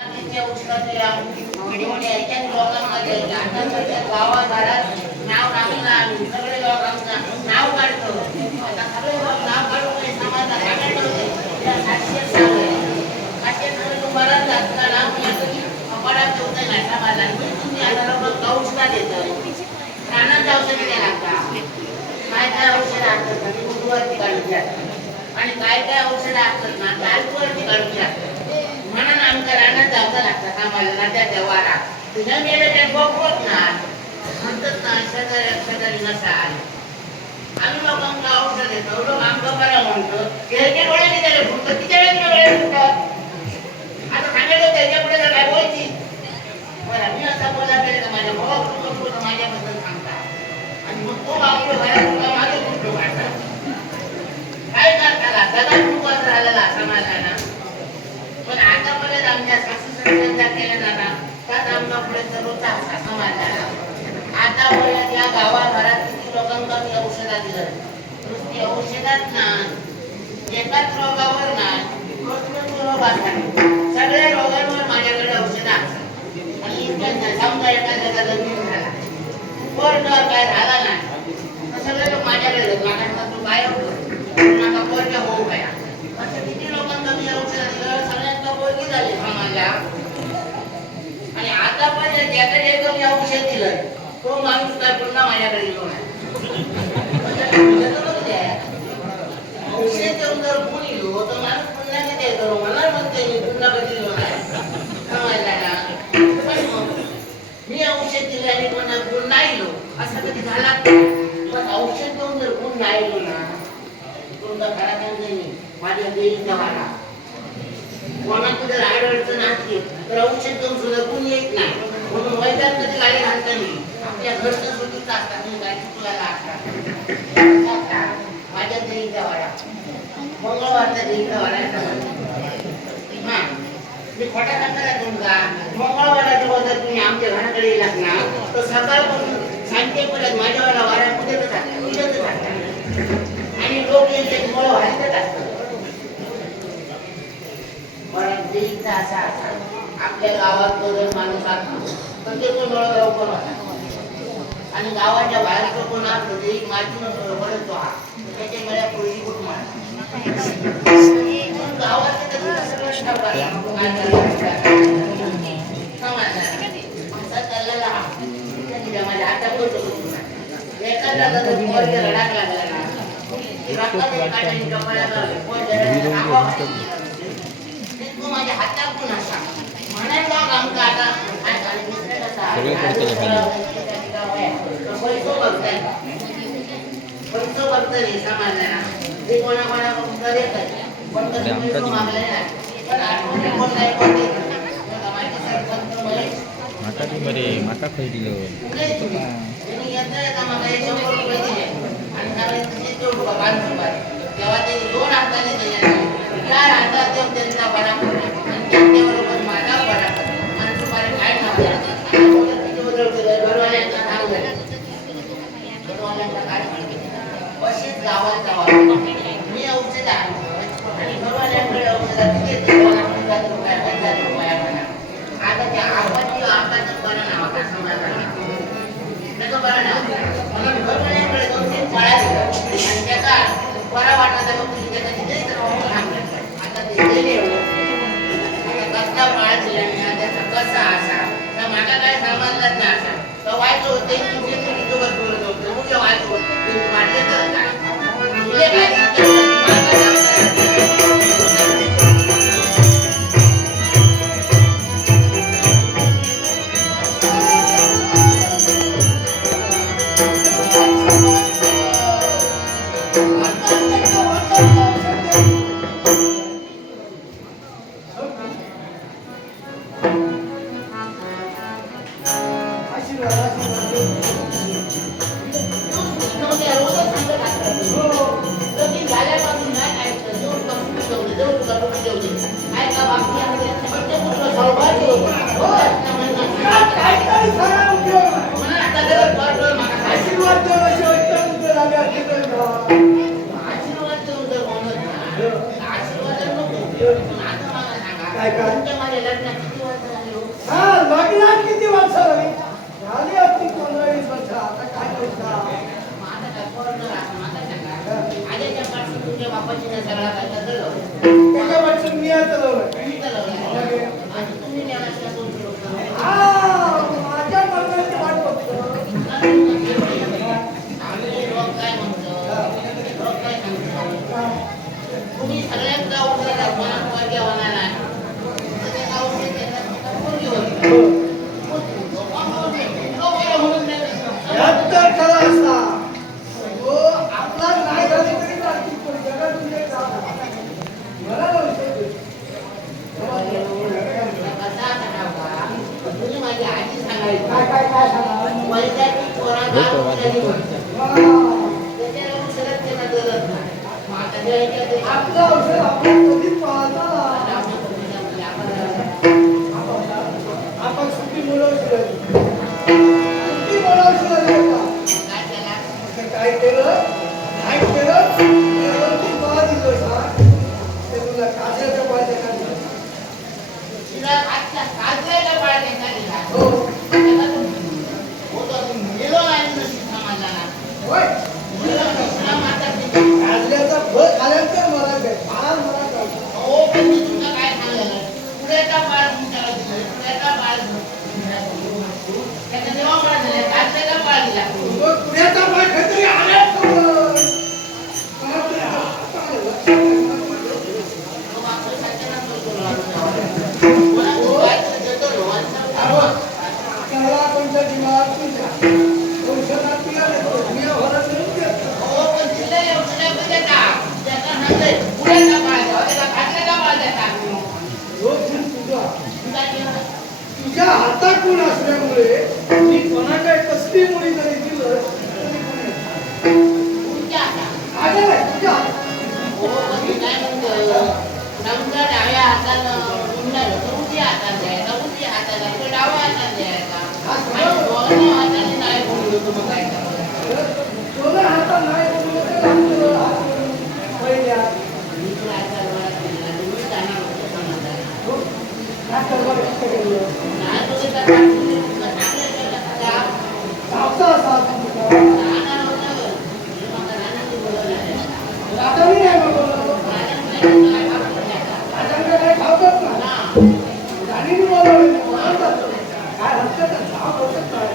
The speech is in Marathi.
गावात नाव नाव सगळे लोक आमचं नाव काढतो. आता सगळे लोक नाव काढून समाजात बराच जातला नाव बराच होतं नाही समाजात तुम्ही आता लोक गौष्टा देतं रानात औषध द्यायला लागता. काय काय औषध असतात आणि बुधवारची काढून जातात आणि काय काय औषध असतात ना लालपुरची काढून जातात. म्हणून आमच्या रानात जावं लागतं आम्हाला नद्याच्या वारा तुझ्या गेलं त्या बघवत ना म्हणतात ना शेजारी नसाल आम्ही लोकांना औषध देतो लोक आमचं बरं म्हणतो त्याच्या डोळ्याने त्याला फुटतं तिच्या डोळे फुटतात. आता सांगायचं त्याच्या पुढे जर काय बोलती बरं मी असं बोला तरी तर माझ्या भावाकडून माझ्याबद्दल सांगता आणि मग तो आपल्या घरात माझे फुटतो वाटतात. काय करताला सगळा खूपच राहिलेला समाजाला पण आतापर्यंत आमच्या सासू संस्कार केल्या जातात त्यात आमचा पुढे सर्वचा असा समाजाला आतापर्यंत या गावाभरात किती लोकांना मी औषधात दिलं नुसती औषधात ना एकाच रोगावर ना रोग असतात सगळ्या रोगांवर माझ्याकडे औषधं असतात. आणि समजा एखाद्याचा जमीन झाला पोरगावर काय झाला नाही तर सगळे लोक माझ्याकडे माझ्याकडे तू काय होतो माझा पोरगा होऊ गया असं किती लोकांना मी औषध दिलं सगळ्यांना पोरगी झाली समाजा. आणि आता पण ज्याकडे मी औषध दिलं तो माणूस काय पुन्हा माझ्याकडे येऊ नये औषध देऊन जर गुण येलो तर माणूस पुन्हा किती करू मला म्हणते मी पुन्हा कधी येऊ नये समाजाला. मी औषध दिलं आणि कोणा गुण नाही येलो असं कधी झाला पण औषध देऊन जर गुण नाही येलो ना तुमचा खरा सांगते मी माझ्या देवीचा वारा कोणाची जर अडचण असली तर औषध देऊन सुद्धा गुण येत नाही म्हणून वैद्यात कधी गाडी घालता नाही आपल्या घरचं सुटीचं असतात मी गाडी तुला असतात माझ्या देवीचा वारा मंगळवारचा देवीचा वारा हा मी खोटा सांगणार आहे तुमचा मंगळवाराच्या बद्दल तुम्ही आमच्या घराकडे येलात ना तर सकाळपासून सांजेपर्यंत माझ्यावाला वारा कुठेच असतात आणि लोक यांचे मुळे व्हायचंच असतात. देवीचा असा आपल्या गावात जर माणूस असतो तर ते तो लवकर होता आणि गावाच्या बाहेरचं कोण असतो ते एक माझी बरंच हा त्याच्या गळ्या पोळी कुठ गावात माझ्या हातात एखादा रडाक लागला ना माझ्या हातात पण असा म्हणायला आमचा आता पैसो बघतोय समाजाला ते कोणाकोणाकडून देत पण पैसो मागले नाही पण आठवणी कोण नाही कोणते माझे सरपंच महेश माका खाई दिलं आणि तेव्हा ते 2 हाताने दिले 4 हातात त्यांचा बरा त्यांच्याबरोबर माझा बरा आणि तुम्हाला काय नाव घरवाल्यांचा नाव घरवाल्यांचा काय अशीच गावात जावा मी औषध आणि घरवाल्यांकडे औषधात आता त्या आपाचं बरं नाव त्याचं बरं नाव म्हणून घरवाल्यांकडे 2-3 पाळ्या दिल्या आणि त्याचा बरा वाटला मग त्याचा तिथे आता ते दिले कसला पाळ दिला त्याचा कसा असा तर माझा काय समजलंच नाही असा तर व्हायचं होतं मुख्य व्हायचं होतं वाटले तर काय पक्षीने सगळा काय चाललं त्याच्यापासून मी आता लावलं. तुम्ही चालवलाय आणि तुम्ही नेण्याच्या दोन लोक माझ्या मरणाची वाट बघतो. आम्ही लोक काय म्हणतो लोक काय सांगतो तुम्ही सगळ्यात गाव उठलेला मनात वर्ग होणार आहे ते गाव उठले मुलगी होती यात तर खरा असता. तो आपला नाही झाली तरी चालतील, पण जगात तुझे काम आहे. मला ना विषय दे. तुम्ही माझी आजी सांगायची काय सांगा? वैद्याची पोराला होतो, मुलांनी होतो. म्हणतो. त्याच्यावर औषधात त्यांना गरज नाही. मग आता जे आहे ते आपलं औषध आपण कधीच पाहता. आपल्या कुटुंबामध्ये आम्हाला आपण सुट्टी बोलवशील. सुट्टी बोलवशील का? काय केला? काय केलं? काय केलं? तू मला दिलं सांग. ते तुला काजळच्या पायाच्या खाली. तिला आजच्या काजळ्याला बाळ देता दिला. हो. त्याला तो होतो तो मेलो आहे नशीब समाजाला. होय. मेलो नसला माता पिता. काजळ्याचा फळ खाल्यानंतर मला काय? बाळ मला काय? अहो, पण मी तुमचं काय सांगायला? पुढेचा बाळ तुमच्याला दिलं. पुढेचा बाळ त्याचा जेव्हा बाळ झालं, काजळ्याला बाळ दिला. मग पुण्याचा बाळ काहीतरी आलाय का मग? मला तरी आता आलं लक्षात नाही. मग आपलं सज्जनात बोलतो राहतो. कोणाचं काय तर देतो लोकांचं. त्याला कोणत्या दिमाग तुझ्या औषधात पिया देतो. मी आव्हानात नाही देत. अहो, पण तिला औषधं देता. त्याचा सांगतोय, पुढेचा बाळ द्यावा, त्याला काजळ्याला बाळ देता. जो जीव तुझा तू काय केलं? तुझ्या हातात गुण असल्यामुळे मी कोणाकडे कसली मुली जरी दिलं तरी कोणी तुमच्या हातात. आलं नाही तुझ्या हातात. हो, पण मी काय म्हणतो, समजा डाव्या हातानं गुंडाळलं तर उजव्या हातात द्यायचा, उजव्या हाताला तर डाव्या हातात द्यायचा. आणि दोन्ही हाताने नाही गुंडळलं तर मग काय करायचं? दोन हातात नाही बोललं तर लागतं हात पहिल्या. मी तुला आजकाल केला, तुम्ही जाणार होतो समाजाला. हात तलवार कसं केलं? नाही तो त्याचा पाठीने चांगलं केलं का? सावता असा तुझा. राहणार होतं. मी म्हणतो, राहण्याची बोलवलं आहे. राजाने नाही बोलवलं. राहण्यात नाही, काय काम करायचं? राजांना काही खावतच नाही. हां. राणीने बोलवलं. काय हरकत आहे? नाव होतच नाही.